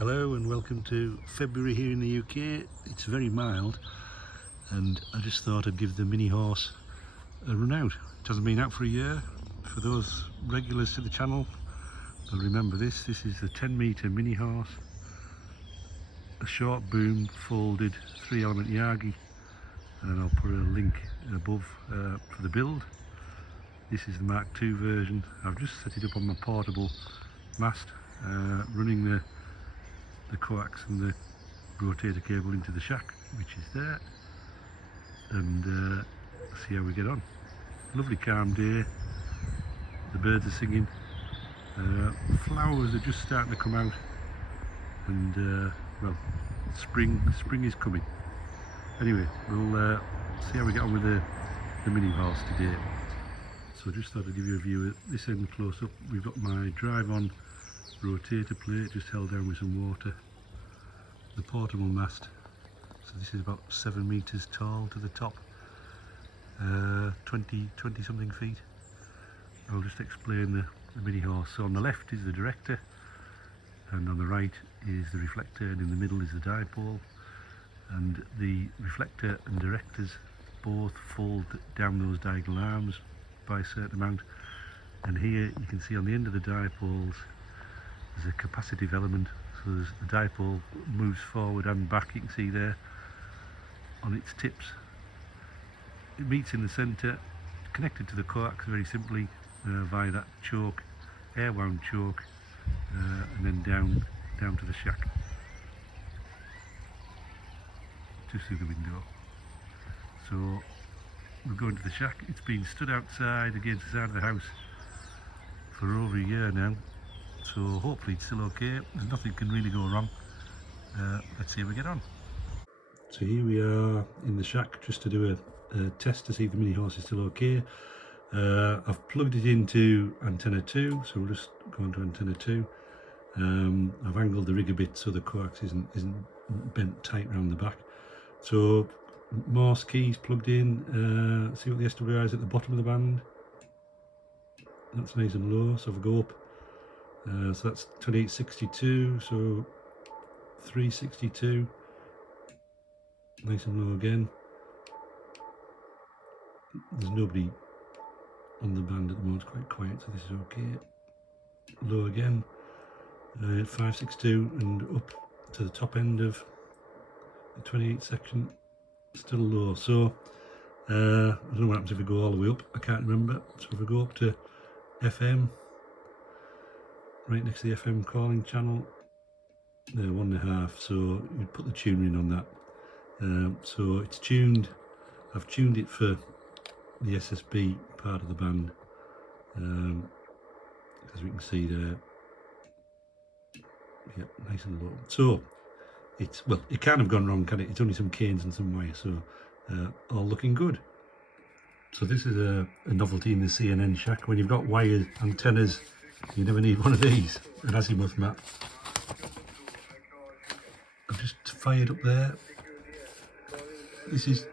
Hello and welcome to February here in the UK. It's very mild and I just thought I'd give the mini horse a run out. It hasn't been out for a year. For those regulars to the channel, they'll remember this. This is a 10-metre mini horse, a short boom folded 3-element Yagi, and I'll put a link above for the build. This is the Mark II version. I've just set it up on my portable mast, running the coax and the rotator cable into the shack, which is there, and see how we get on. Lovely calm day, the birds are singing, flowers are just starting to come out, and well, spring is coming. Anyway, we'll see how we get on with the mini horse today. So I just thought I'd give you a view at this end close up. We've got my drive on rotator plate just held down with some water, the portable mast, so this is about 7 metres tall to the top, 20 something feet. I'll just explain the mini horse. So on the left is the director, and on the right is the reflector, and in the middle is the dipole, and the reflector and directors both fold down those diagonal arms by a certain amount, and here you can see on the end of the dipoles there's a capacitive element, so the dipole moves forward and back, you can see there on its tips. It meets in the centre, connected to the coax very simply via that choke, air wound choke, and then down to the shack, just through the window. So we'll go into the shack. It's been stood outside against the side of the house for over a year now, so hopefully it's still okay. There's nothing can really go wrong. Let's see how we get on. So here we are in the shack just to do a test to see if the mini horse is still okay. I've plugged it into antenna 2, so we'll just go on to antenna 2. I've angled the rig a bit so the coax isn't bent tight around the back. So Morse keys plugged in. See what the SWI is at the bottom of the band. That's nice and low, so if I go up, so that's 2862, so 362, nice and low again. There's nobody on the band at the moment, it's quite quiet, so this is okay. Low again, 562, and up to the top end of the 28 section, still low. So I don't know what happens if we go all the way up, I can't remember. So if we go up to FM, right next to the FM calling channel, 1.5, so you put the tuner in on that. So it's tuned, I've tuned it for the SSB part of the band, as we can see there. Yeah, nice and low. So it's, well, it can't have gone wrong, can it? It's only some canes and some wire, so all looking good. So this is a novelty in the CNN shack. When you've got wired antennas, you never need one of these, an azimuth map. I've just fired up there. This is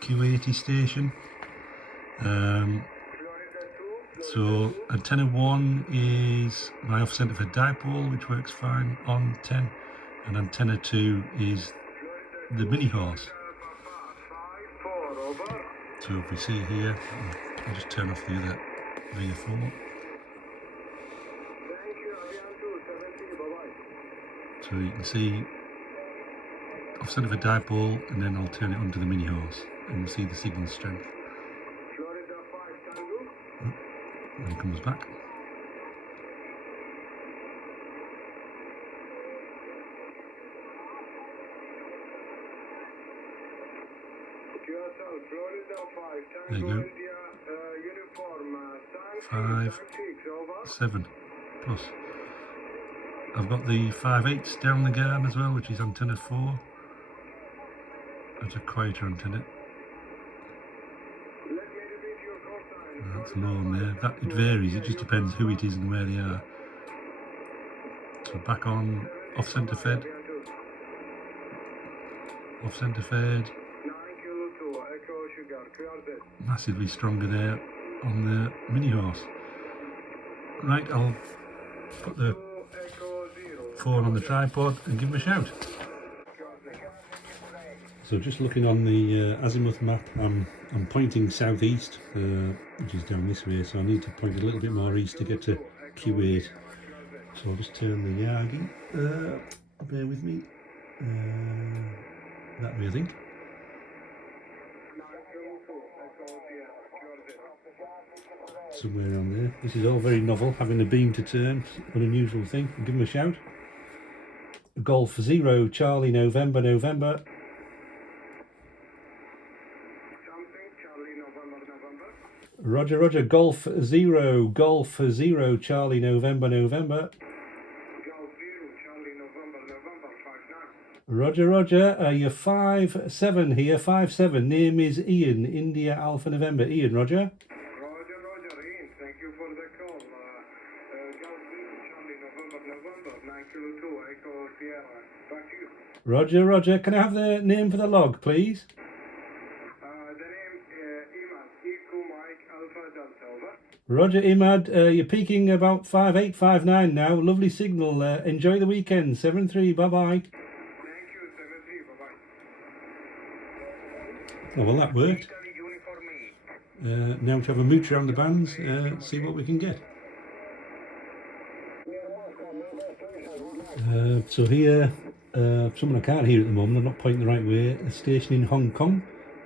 Q80 station. So antenna 1 is my off-centre for dipole, which works fine on 10, and antenna 2 is the mini horse. So if we see here, I'll just turn off the other VF4. So you can see off-centre for dipole, and then I'll turn it onto the mini horse, and we'll see the signal strength. And it comes back. There you go. 5, 7 plus. I've got the 5/8 down the guard as well, which is antenna 4. That's a quieter antenna. That's low on there. That it varies, it just depends who it is and where they are. So back on off-centre fed. Off-centre fed. Massively stronger there on the mini horse. Right, I'll put the phone on the tripod and give him a shout. So just looking on the azimuth map, I'm pointing southeast, which is down this way, so I need to point a little bit more east to get to Q8. So I'll just turn the Yagi, bear with me, that way I think. Somewhere around there. This is all very novel, having a beam to turn, an unusual thing. I'll give him a shout. Golf 0 Charlie November November. Roger Roger, Golf 0 Charlie November November. Roger Roger, you're 5-7 here, 5-7. Name is Ian, India Alpha November. Ian, Roger. Roger, Ian, thank you for the call. Golf 0 Charlie November 9 Kilo 2 Echo Sierra. Back to you. Roger Roger, can I have the name for the log, please? Roger Imad, you're peaking about 5.8, 5.9 now. Lovely signal. Enjoy the weekend. 7-3, bye bye. Thank you, 7-3, bye bye. Oh, well, that worked. Now to have a mooch around the bands, see what we can get. So here, someone I can't hear at the moment, I'm not pointing the right way, a station in Hong Kong,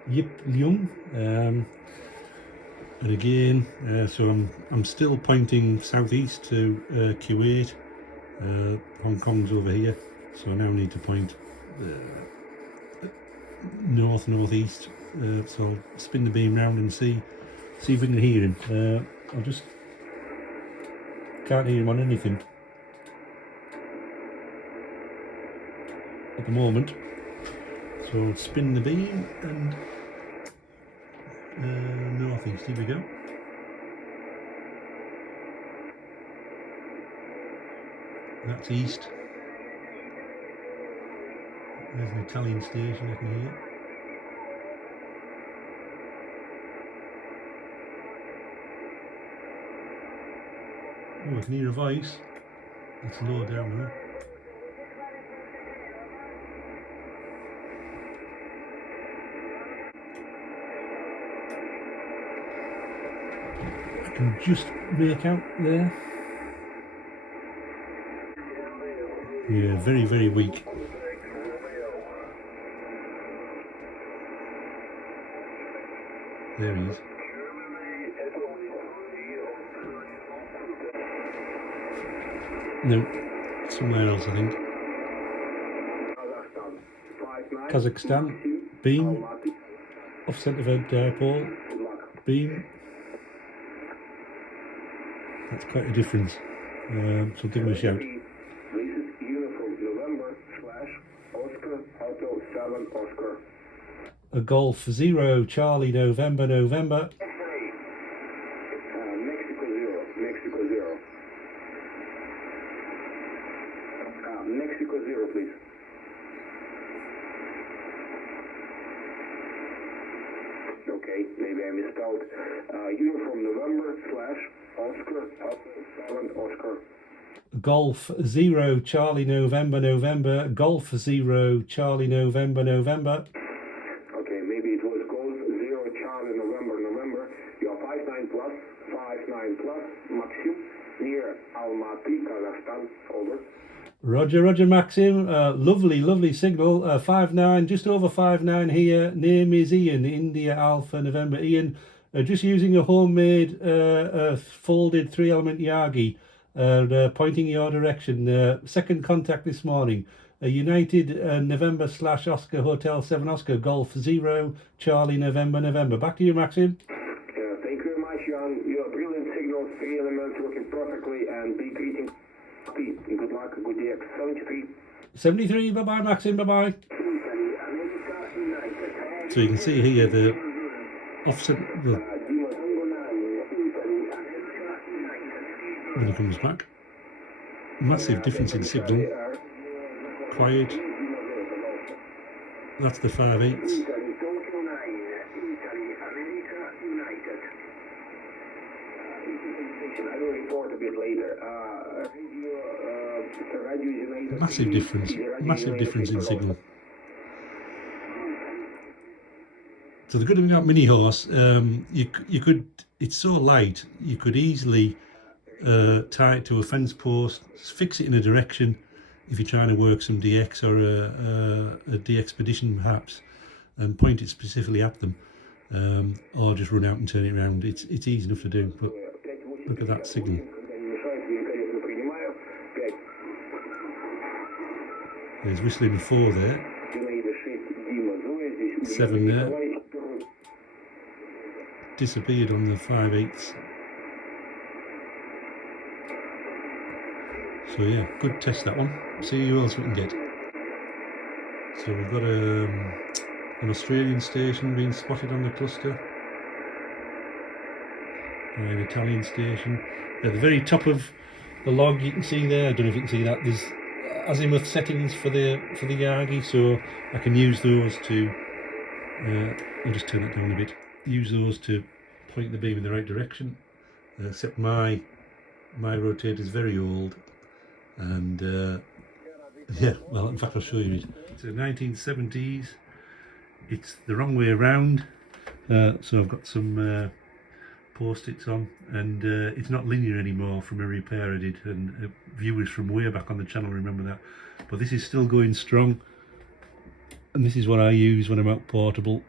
Yip Leung. And again, so I'm still pointing southeast to Q8. Hong Kong's over here, so I now need to point northeast. So I'll spin the beam round and see if we can hear him. I'll just can't hear him on anything at the moment. So I'll spin the beam and. Northeast, here we go. That's east. There's an Italian station I can hear. Oh, I can hear a voice. It's low down there. Can just make out there. Yeah, very, very weak. There he is. No, somewhere else I think. Kazakhstan, beam, offset of a dipole, beam. That's quite a difference, so give him a shout. This is Uniform November Oscar Hotel 7 Oscar. A Golf 0 Charlie November November. Mexico 0. Mexico 0, please. Okay, maybe I misspelled. Uniform November Oscar, Hotel 7 Oscar. Golf 0 Charlie November November. Golf 0 Charlie November November. Okay, maybe it was Golf 0 Charlie November. You are 59 plus, Maxim, near Almaty, Kazakhstan. Over. Roger Roger Maxim, lovely signal. 5.9, just over 5.9 here. Name is Ian, India Alpha November. Ian, just using a homemade folded 3-element Yagi, pointing your direction. Second contact this morning. United November / Oscar Hotel 7 Oscar Golf 0 Charlie November. Back to you, Maxim. Thank you very much, Jan. You are brilliant signals, 3 elements working perfectly, and big greeting. Good luck, good day. 73. Bye bye, Maxim. Bye bye. So you can see here the offset. Well, when he comes back, massive difference in signal. Quiet. That's the 5/8. I will report a bit later. Massive difference in signal. So the good thing about Mini Horse, you could, it's so light, you could easily tie it to a fence post, fix it in a direction if you're trying to work some DX or a DXpedition perhaps, and point it specifically at them, or just run out and turn it around. It's easy enough to do, but look at that signal. There's whistling 4 there, 7 there, disappeared on the 5/8. So yeah, good test that one. See who else we can get. So we've got an Australian station being spotted on the cluster, an Italian station. At the very top of the log you can see there, I don't know if you can see that, there's azimuth settings for the Yagi, so I can use those to, I'll just turn that down a bit, use those to point the beam in the right direction, except my rotator is very old, and yeah, well, in fact I'll show you it. It's a 1970s, it's the wrong way around, so I've got some post-its on, and it's not linear anymore from a repair I did, and viewers from way back on the channel remember that, but this is still going strong, and this is what I use when I'm out portable.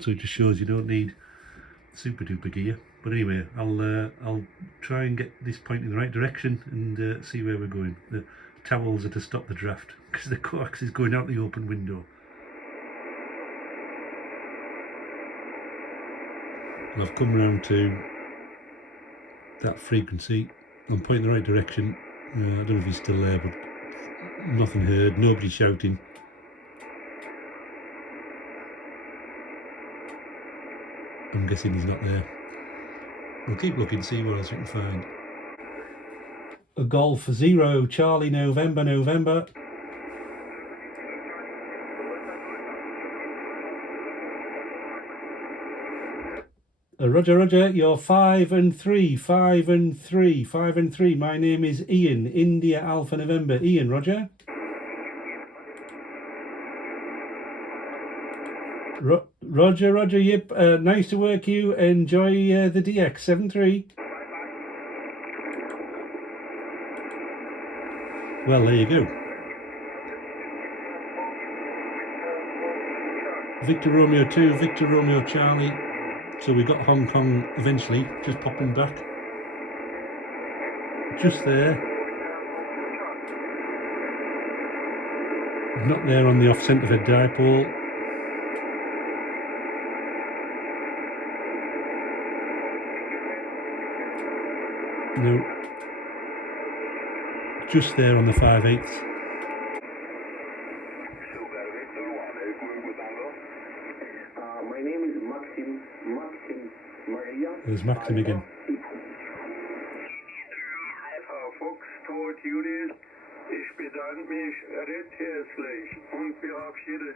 So it just shows you don't need super duper gear. But anyway, I'll try and get this point in the right direction and see where we're going. The towels are to stop the draft because the coax is going out the open window. And I've come round to that frequency. I'm pointing the right direction. I don't know if he's still there, but nothing heard, nobody shouting. I'm guessing he's not there. We'll keep looking, see what else we can find. A Golf 0 Charlie November. Roger, you're 5 and 3. My name is Ian, India Alpha November. Ian, Roger. Roger, yep, nice to work you, enjoy the DX, 7-3. Well, there you go. Victor Romeo 2, Victor Romeo Charlie. So we got Hong Kong eventually, just popping back. Just there. Not there on the off-centre fed dipole. No, just there on the 5/8. My name is Maxim Maria. There's Maxim again. Frau Foxtrot Judith, ich bedanke mich recht herzlich und verabschiede.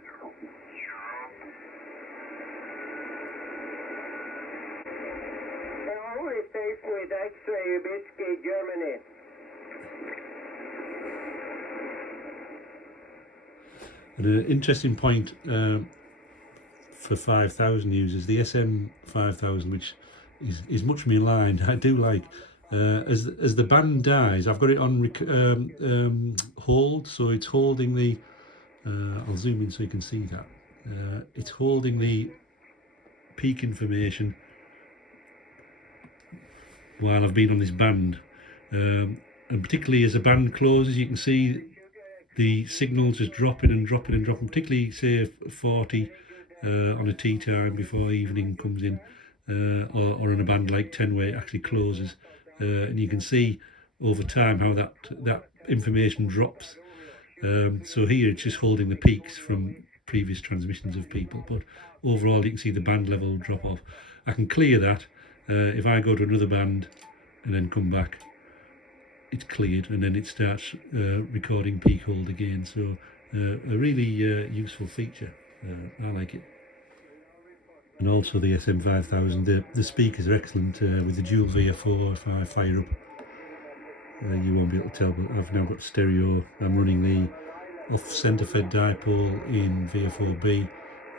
With X-ray Biscuit, Germany. And an interesting point for 5000 users, the SM5000, which is much maligned. I do like as the band dies. I've got it on hold, so it's holding the. I'll zoom in so you can see that. It's holding the peak information while I've been on this band, and particularly as the band closes, you can see the signals just dropping, particularly say 40 on a tea time before evening comes in, or on a band like 10 where it actually closes, and you can see over time how that information drops. So here it's just holding the peaks from previous transmissions of people, but overall you can see the band level drop off. I can clear that. If I go to another band and then come back, it's cleared, and then it starts recording peak hold again. So a really useful feature. I like it. And also the SM5000, the speakers are excellent with the dual VF4 if I fire up. you won't be able to tell, but I've now got stereo. I'm running the off centre fed dipole in VF4B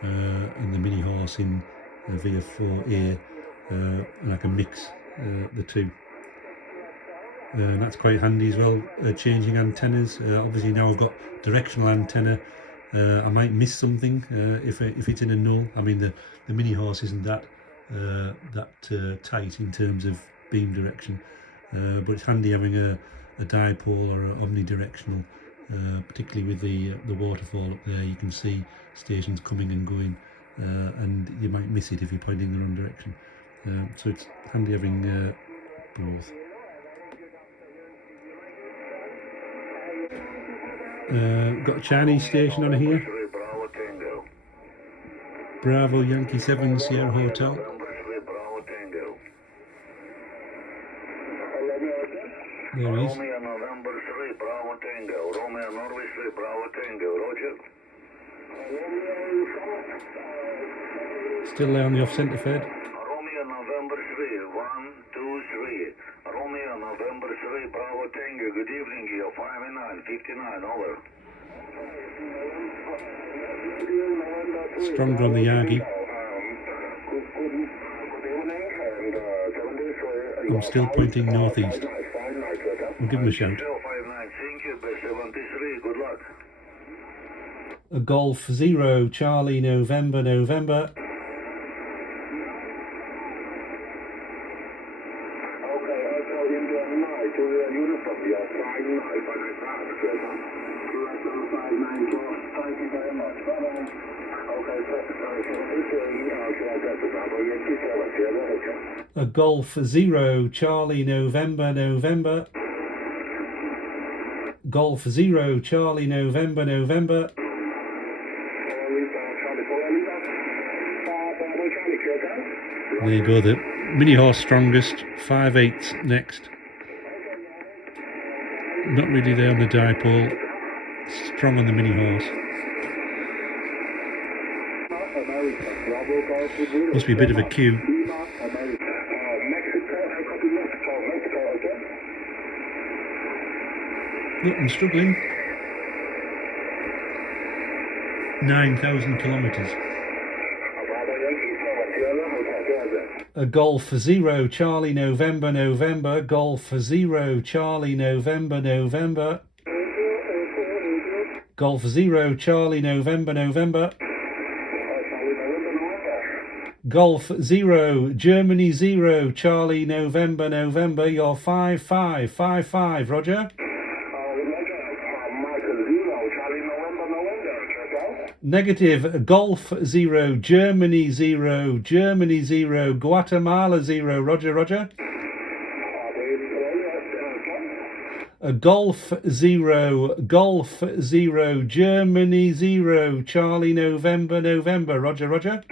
and the mini horse in VF4A, and I can mix the two. And that's quite handy as well, changing antennas. Obviously now I've got directional antenna. I might miss something if it's in a null. I mean the mini horse isn't that tight in terms of beam direction, but it's handy having a dipole or an omnidirectional, particularly with the waterfall up there. You can see stations coming and going, and you might miss it if you're pointing in the wrong direction. So it's handy having both. Got a Chinese station on here. Bravo Yankee 7 Sierra Hotel. There he is. Still there on the off centre fed. Romeo November 3, 1, 2, 3. Romeo November 3, Bravo Tango. Good evening, you 59, over. Stronger on the Yagi. I'm still pointing northeast. We'll give him a shout. Good luck. A Golf 0 Charlie November November. A Golf 0 Charlie November November. Golf 0 Charlie November November. There you go, the mini horse strongest, 5/8 next. Not really there on the dipole, strong on the mini horse. Must be a bit of a queue. Look, I'm struggling. 9,000 kilometres. A Golf 0 Charlie November November. Golf 0 Charlie November November. Golf 0 Charlie November November. Golf 0 Germany 0 Charlie November November. You're 5555, Roger. Negative. Golf 0 Germany 0 Germany 0 Guatemala 0, Roger, Roger. A Golf 0 Germany 0 Charlie November November, Roger, Roger.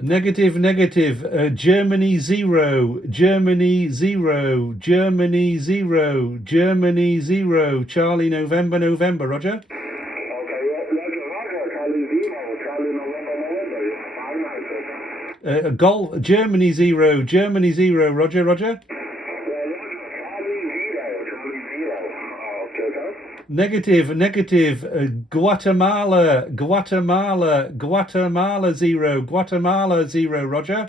Negative, negative. Germany 0 Germany 0 Germany 0 Germany 0 Charlie November November, Roger. Golf Germany 0 Germany 0, Roger, Roger. Negative, negative. Guatemala 0 Guatemala 0, Roger.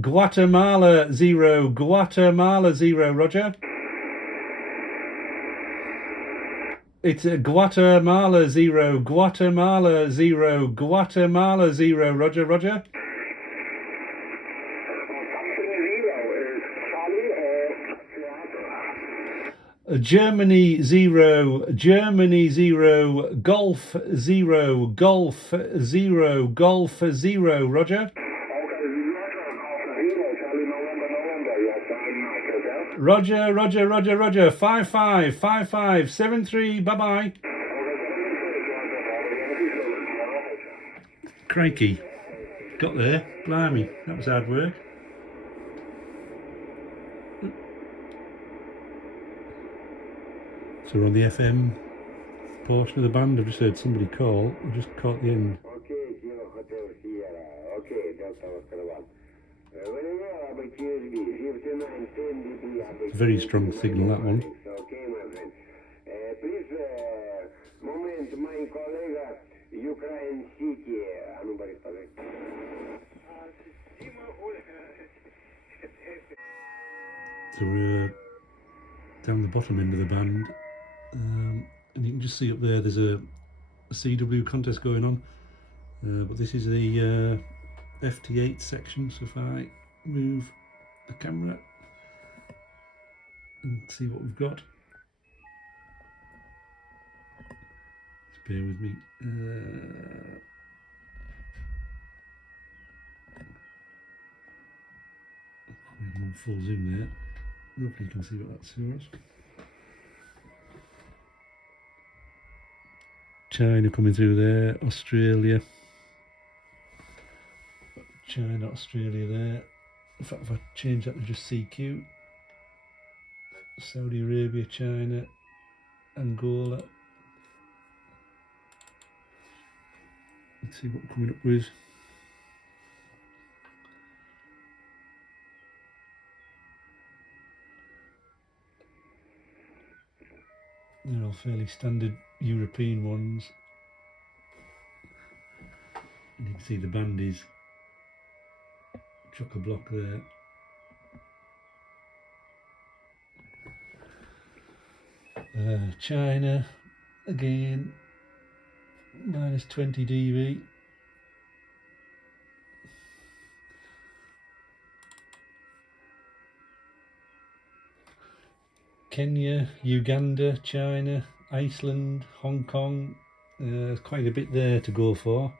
Guatemala 0 Roger. It's Guatemala 0 Guatemala 0 Roger, Roger. Germany 0 Golf 0 Golf 0 Roger. Roger 5573, bye bye. Crikey, got there, blimey, that was hard work. So we're on the FM portion of the band. I've just heard somebody call. I just caught the end. Hotel Sierra. Okay, Delta Oscar 1. Venezuela by QSB, 5910 dB. Very strong signal, that one. Okay, my friend. Please, moment, my colleague, Ukraine City. А ну, Борис, пожалуйста. So we're down the bottom end of the band, and you can just see up there there's a CW contest going on, but this is the FT8 section, so if I move the camera and see what we've got, just bear with me. I'm on full zoom there. Hopefully you can see what that's for us. China coming through there, Australia. China, Australia there. In fact, if I change that to just CQ, Saudi Arabia, China, Angola. Let's see what we're coming up with. They're all fairly standard European ones. And you can see the band is chock-a-block there. China, again, minus 20 dB. Kenya, Uganda, China, Iceland, Hong Kong. There's quite a bit there to go for.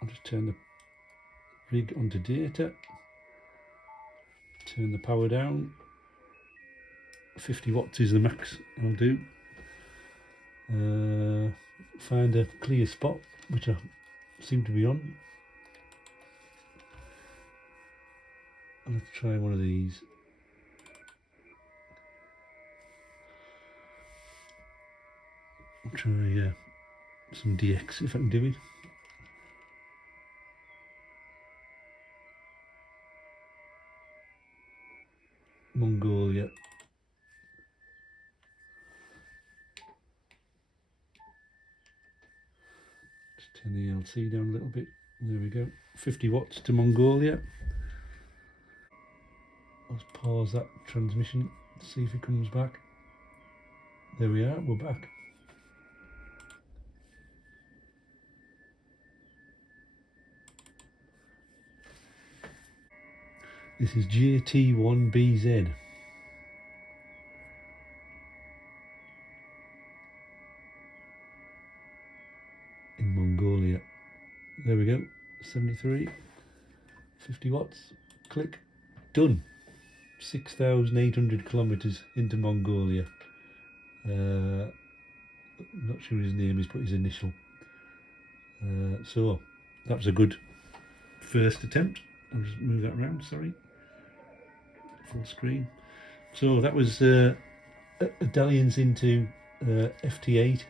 I'll just turn the rig onto data, turn the power down. 50 watts is the max I'll do. Find a clear spot, which I seem to be on. Let's try one of these. I'll try some DX if I can do it. Mongolia. Just turn the LC down a little bit. There we go. 50 watts to Mongolia. Let's pause that transmission, see if it comes back. There we are, we're back. This is JT1BZ. In Mongolia. There we go, 73, 50 watts, click, done. 6,800 kilometers into Mongolia. Not sure his name is, but his initial. So that was a good first attempt. I'll just move that around, sorry. Full screen. So that was dalliance into FT8.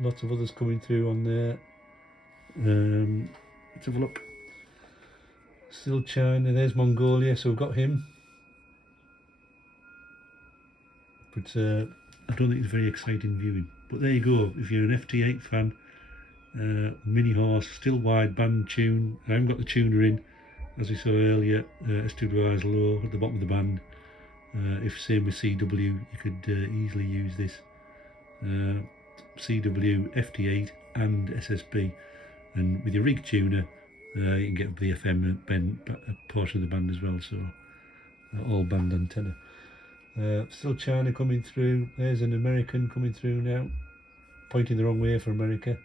Lots of others coming through on there. Let's have a look. Still China, there's Mongolia, so we've got him. But I don't think it's very exciting viewing. But there you go, if you're an FT8 fan, mini horse, still wide band tune. I haven't got the tuner in, as we saw earlier. S2 is low at the bottom of the band. If same with CW, you could easily use this. CW, FT8 and SSB, and with your rig tuner you can get the FM portion of the band as well, so all band antenna. Still China coming through. There's an American coming through now, pointing the wrong way for America.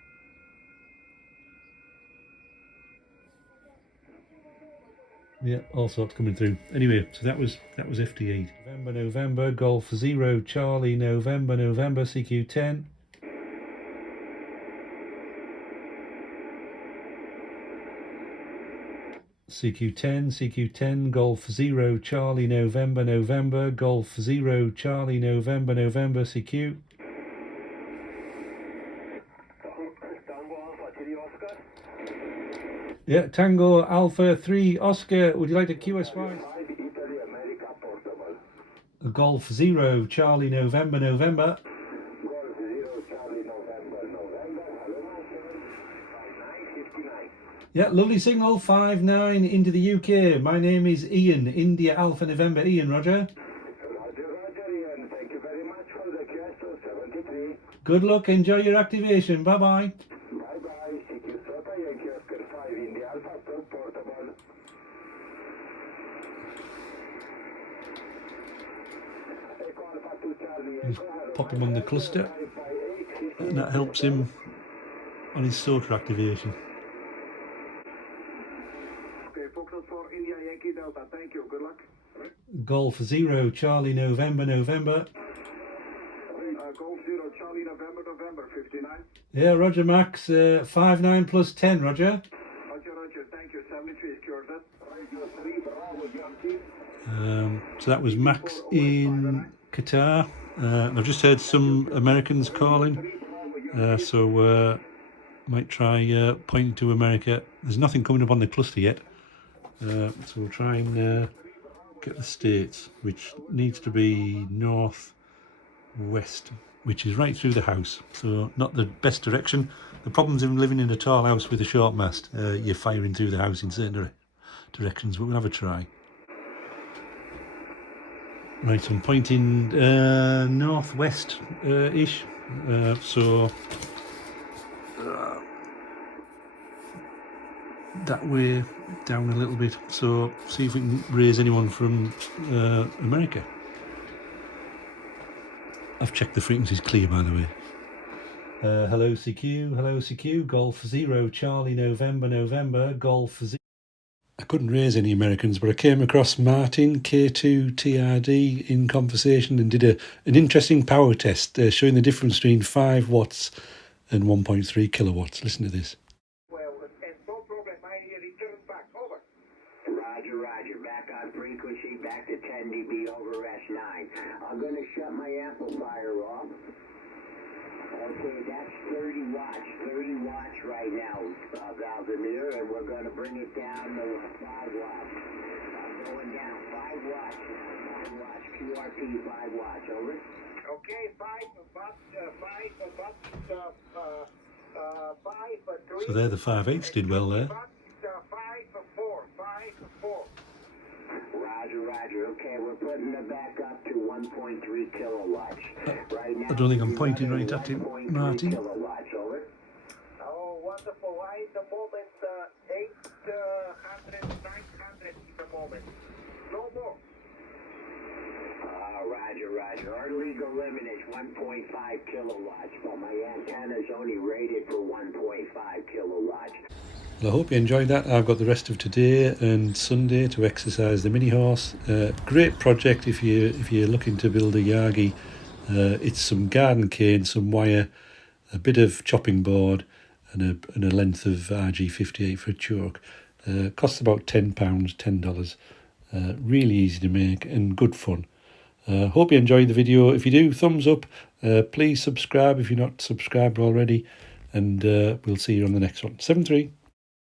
Yeah, all sorts coming through. Anyway, so that was FT8. November, Golf 0, Charlie, November, CQ10. CQ10, Golf 0, Charlie, November, Golf 0, Charlie, November, CQ. Yeah, Tango Alpha 3 Oscar, would you like to QSY? Golf 0 Charlie November November. Yeah, lovely signal, 5-9 into the UK. My name is Ian, India Alpha November. Ian, Roger. Roger, Ian. Thank you very much for the gesture. 73. Good luck, enjoy your activation. Bye-bye. Bye-bye. CQ Sota, Yankee Oscar 5 in the Alpha, portable. Just pop him on the cluster, and that helps him on his SOTA activation. Okay, Foxtrot 4 India Yankee Delta. Thank you. Good luck. Golf 0 Charlie November November. Golf 0 Charlie November November 59. Yeah, Roger Max, 5-9 plus 10, Roger. Roger, thank you. 73 is cured. Radio 3 Bravo Yankee. So that was Max in Qatar. I've just heard some Americans calling, so might try pointing to America. There's nothing coming up on the cluster yet, so we'll try and get the States, which needs to be northwest, which is right through the house, so not the best direction. The problem's in living in a tall house with a short mast, you're firing through the house in certain directions, but we'll have a try. Right, I'm pointing northwest-ish, so that way down a little bit, so see if we can raise anyone from America. I've checked the frequencies clear, by the way. Hello CQ, Golf 0 Charlie November November, Golf 0. I couldn't raise any Americans, but I came across Martin, K2 TRD, in conversation and did an interesting power test showing the difference between 5 watts and 1.3 kilowatts. Listen to this. Well, and no problem. I return back. Over. Roger, back on frequency, back to 10 dB over S9. I'm going to shut my amplifier off. Okay, that's 30 watts right now, Valdemir, and we're going to bring it down to 5 watts. Going down, 5 watts, QRP 5 watts, over. Okay, 5 3. So there the 5/8 did well there. 5 4. Roger. Okay, we're putting it back up to 1.3 kilowatts. Right now, I don't think I'm pointing right at him, Martin. Kilowatts, over. Oh, wonderful. I, at the moment, 800, 900 at the moment. No more. Roger. Our legal limit is 1.5 kilowatts, but my antenna is only rated for 1.5 kilowatts. Well, I hope you enjoyed that. I've got the rest of today and Sunday to exercise the mini horse. Great project if you're looking to build a Yagi. It's some garden cane, some wire, a bit of chopping board, and a length of RG58 for a choke. Costs about £10, $10. Really easy to make and good fun. Hope you enjoyed the video. If you do, thumbs up. Please subscribe if you're not subscribed already, and we'll see you on the next one. 7-3.